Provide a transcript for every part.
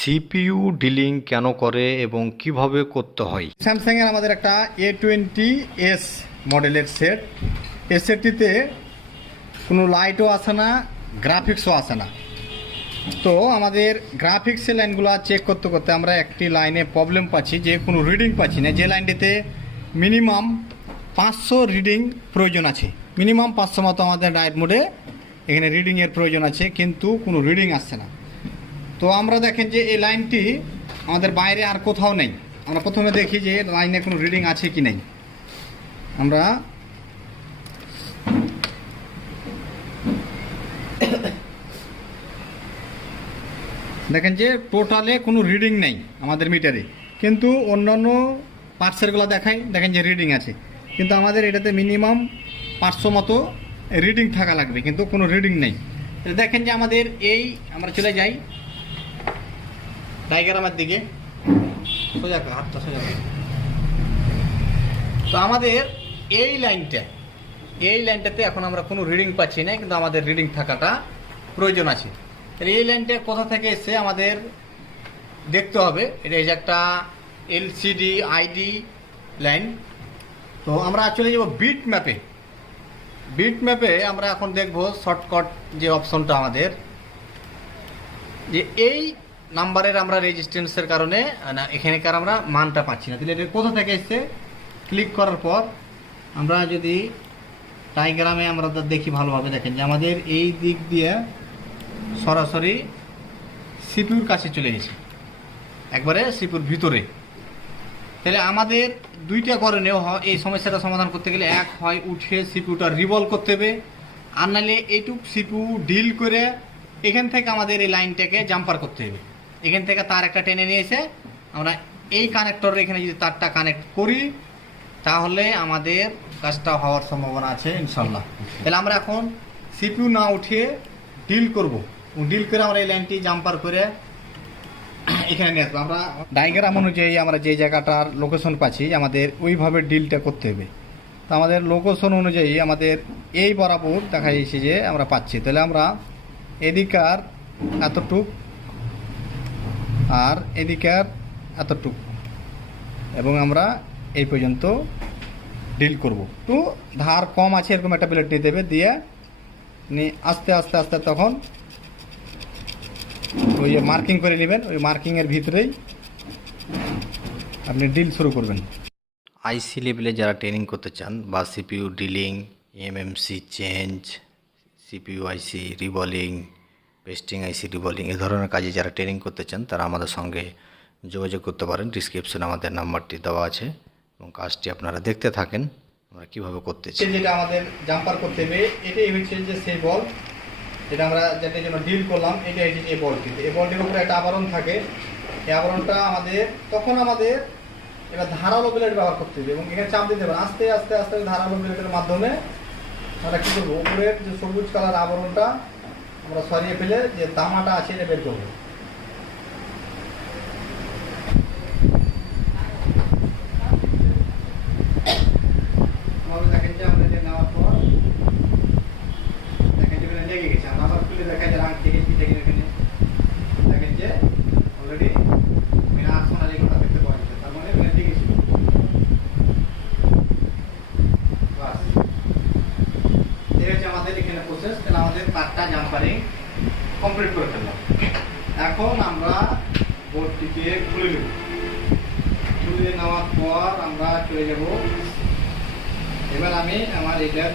CPU dealing কেন করে এবং কিভাবে করতে হয়? স্যামসাংয়ের আমাদের একটা A20s মডেলের সেট। এই সেটটিতে কোনো লাইটও আসে না, গ্রাফিক্সও আসে না। তো আমাদের গ্রাফিক্সের লাইনগুলো চেক করতে করতে আমরা একটি লাইনে প্রবলেম পাচ্ছি, যে কোনো রিডিং পাচ্ছি না। যে লাইনটিতে মিনিমাম 500 রিডিং প্রয়োজন আছে, মিনিমাম 500 মতো আমাদের ডায়েট মোডে এখানে রিডিংয়ের প্রয়োজন আছে, কিন্তু কোনো রিডিং আসছে না। তো আমরা দেখেন যে এই লাইনটি আমাদের বাইরে আর কোথাও নেই। আমরা প্রথমে দেখি যে লাইনে কোনো রিডিং আছে কি নেই। আমরা দেখেন যে টোটালে কোনো রিডিং নেই আমাদের মিটারে, কিন্তু অন্যান্য পার্টসেরগুলো দেখেন যে রিডিং আছে, কিন্তু আমাদের এটাতে মিনিমাম 500 মতো রিডিং থাকা লাগবে, কিন্তু কোনো রিডিং নেই। দেখেন যে আমাদের আমরা চলে যাই ডায়াগ্রামের দিকে, সোজা হাতটা সোজা। তো আমাদের এই লাইনটাতে এখন আমরা কোনো রিডিং পাচ্ছি না, কিন্তু আমাদের রিডিং থাকাটা প্রয়োজন আছে। তাহলে এই লাইনটা কোথা থেকে এসে আমাদের দেখতে হবে। এটা এই যে একটা এলসিডি আইডি লাইন। তো আমরা চলে যাব বিট ম্যাপে। আমরা এখন দেখব শর্টকাট যে অপশনটা আমাদের, যে এই নাম্বারের আমরা রেজিস্ট্যান্সের কারণে এখানকার আমরা মানটা পাচ্ছি না। তাহলে এটা কোথা থেকে এসছে, ক্লিক করার পর আমরা যদি ডায়াগ্রামে আমরা দেখি ভালোভাবে, দেখেন যে আমাদের এই দিক দিয়ে সরাসরি সিপিউর কাছে চলে গেছে, একবারে সিপিউর ভিতরে। তাহলে আমাদের দুইটা করণীয় হয় এই সমস্যাটা সমাধান করতে গেলে। এক হয় উঠে সিপিউটা রিভলভ করতে হবে, আর নাহলে এইটুক সিপিউ ডিল করে এখান থেকে আমাদের এই লাইনটাকে জাম্পার করতে হবে। এখান থেকে তার একটা টেনে নিয়ে এসে আমরা এই কানেক্টরের এখানে যদি তারটা কানেক্ট করি, তাহলে আমাদের কাজটা হওয়ার সম্ভাবনা আছে ইনশাল্লাহ। তাহলে আমরা এখন সিপিউ না উঠিয়ে ডিল করব, ডিল করে আমরা এই লাইনটি জাম্পার করে এখানে নিয়ে আসবো। আমরা ডায়াগ্রাম অনুযায়ী আমরা যে জায়গাটার লোকেশন পাচ্ছি, আমাদের ওইভাবে ডিলটা করতে হবে। তো আমাদের লোকেশন অনুযায়ী আমাদের এই বরাবর দেখা যাচ্ছে যে আমরা পাচ্ছি। তাহলে আমরা এদিকার এতটুক আর এদিকার এতটুক, এবং আমরা এই পর্যন্ত ডিল করব। তো ধার কম আছে এরকম একটা প্লেট নিয়ে দেবে, দিয়ে আস্তে আস্তে আস্তে তখন ওই মার্কিং করে নেবেন। ওই মার্কিংয়ের ভিতরেই আপনি ডিল শুরু করবেন। আইসি লেভেলে যারা ট্রেনিং করতে চান, বা সিপিইউ ডিলিং, EMMC change, CPU IC reballing, pasting IC reballing, এ ধরনের কাজে যারা ট্রেনিং করতে চান, তারা আমাদের সঙ্গে যোগাযোগ করতে পারেন। ডিসক্রিপশনে আমাদের নাম্বারটি দেওয়া আছে, এবং কাজটি আপনারা দেখতে থাকেন আমরা কীভাবে করতেছি। যেটা আমাদের জাম্পার করতে হবে, এটাই হচ্ছে যে সেই বল, যেটা আমরা যেটার জন্য ডিল করলাম। এটা হচ্ছে এই বলটি, এই বলটির উপরে একটা আবরণ থাকে। এই আবরণটা আমাদের এবার ধারালো ব্লেড ব্যবহার করতে হবে, এবং এখানে চাপ দিতে হবে আস্তে আস্তে আস্তে। ধারালো ব্লেডের মাধ্যমে আমরা কী করবো, উপরের যে সবুজ কালার আবরণটা আমরা সরিয়ে ফেলে যে তামাটা আছে এটা বের করবো। দেখেন যে আমরা নেওয়ার পর দেখেন যে লেগে গেছে। আমরা আবার খুলে দেখা যায় আগ থেকে পিঠে এখানে দেখেন যে অলরেডি সোনালি গোটা দেখতে পাওয়া যাচ্ছে, তার মানে লেগে গেছে। বাস, এই হচ্ছে আমাদের এখানে প্রসেস। তাহলে আমাদের কাজটা জাম্পারিং কমপ্লিট করে ফেললাম। এখন আমরা বোর্ডটিকে খুলে নেব। খুলে নেওয়ার পর আমরা চলে যাব। এবার আমি আমার এটার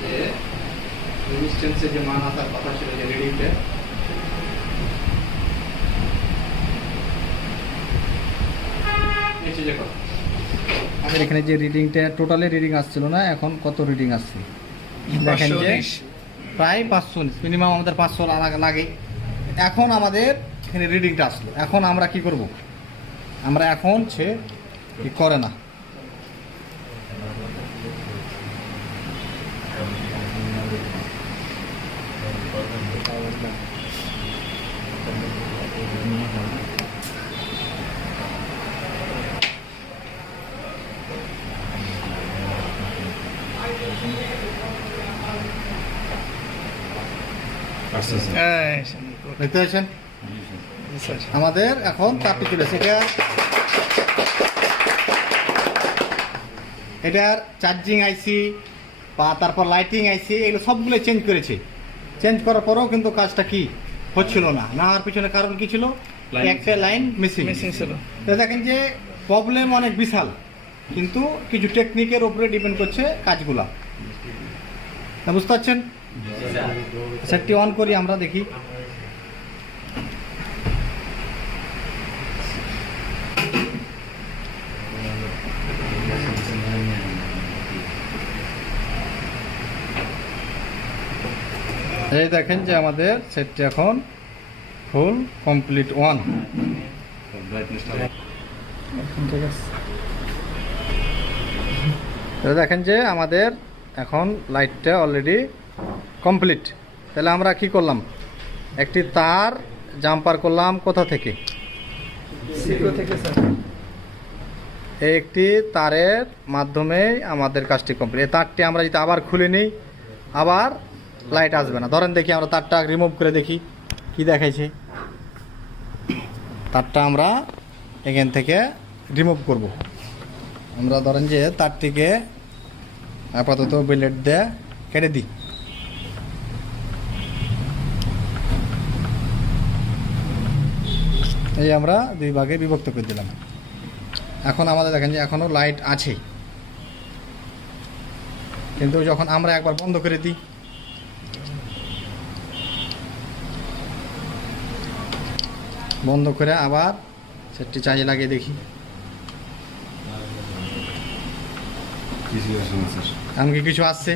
যে রেজিস্ট্যান্সের যে মান আসার কথা ছিল, যে রিডিংটা, আমাদের এখানে যে রিডিংটা টোটালি রিডিং আসছিল না, এখন কত রিডিং আসছে দেখেন যে প্রায় 519, মিনিমাম আমাদের 500 লাগে। এখন আমাদের এখানে রিডিংটা আসলো। এখন আমরা কি করব, আমরা এখন সে কি করে না, দেখতে পাচ্ছেন আমাদের এখন তারটি তুলেছে এটার চার্জিং আইসি বা তারপর লাইটিং আইসি এগুলো সবগুলো চেঞ্জ করেছে। চেঞ্জ করার পরেও কিন্তু কাজটা কি হচ্ছিল না, না হওয়ার পিছনে কারণ কি ছিল, একটা লাইন মিসিং ছিল। দেখেন যে প্রবলেম অনেক বিশাল, কিন্তু কিছু টেকনিকের উপরে ডিপেন্ড করছে কাজগুলা, বুঝতে পারছেন। সেটটি অন করি আমরা দেখি। এই দেখেন যে আমাদের সেটটি এখন ফুল কমপ্লিট ওয়ান। দেখেন যে আমাদের এখন লাইটটা অলরেডি কমপ্লিট। তাহলে আমরা কি করলাম, একটি তার জাম্পার করলাম কোথা থেকে, এই একটি তারের মাধ্যমে আমাদের কাজটি কমপ্লিট। এই তারটি আমরা যদি আবার খুলে নিই আবার লাইট আসবে না। ধরেন দেখি আমরা তারটা রিমুভ করে দেখি কি দেখাইছে। তারটা আমরা এখান থেকে রিমুভ করব। আমরা ধরেন যে তারটিকে আপাতত ব্লেড দিয়ে কেটে দিই। এই আমরা দুই ভাগে বিভক্ত করে দিলাম। এখন আমাদের দেখেন যে এখনো লাইট আছে, কিন্তু যখন আমরা একবার বন্ধ করে দিই, বন্ধ করে আবার সেটটি চার্জে লাগিয়ে দেখি, এমনকি কিছু আসছে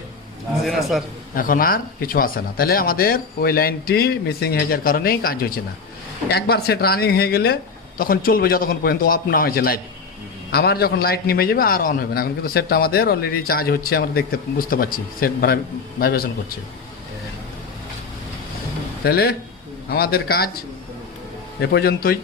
এখন আর কিছু আসে না। তাহলে আমাদের ওই লাইনটি মিসিং হয়ে যাওয়ার কারণেই কাজ হচ্ছে না। একবার সেট রানিং হয়ে গেলে তখন চলবে যতক্ষণ পর্যন্ত অফ না হয়েছে লাইট। আবার যখন লাইট নেমে যাবে আর অন হবে না। এখন কিন্তু সেটটা আমাদের অলরেডি চার্জ হচ্ছে, আমরা দেখতে বুঝতে পারছি সেট ভাইব্রেশন করছে। তাহলে আমাদের কাজ এ পর্যন্তই।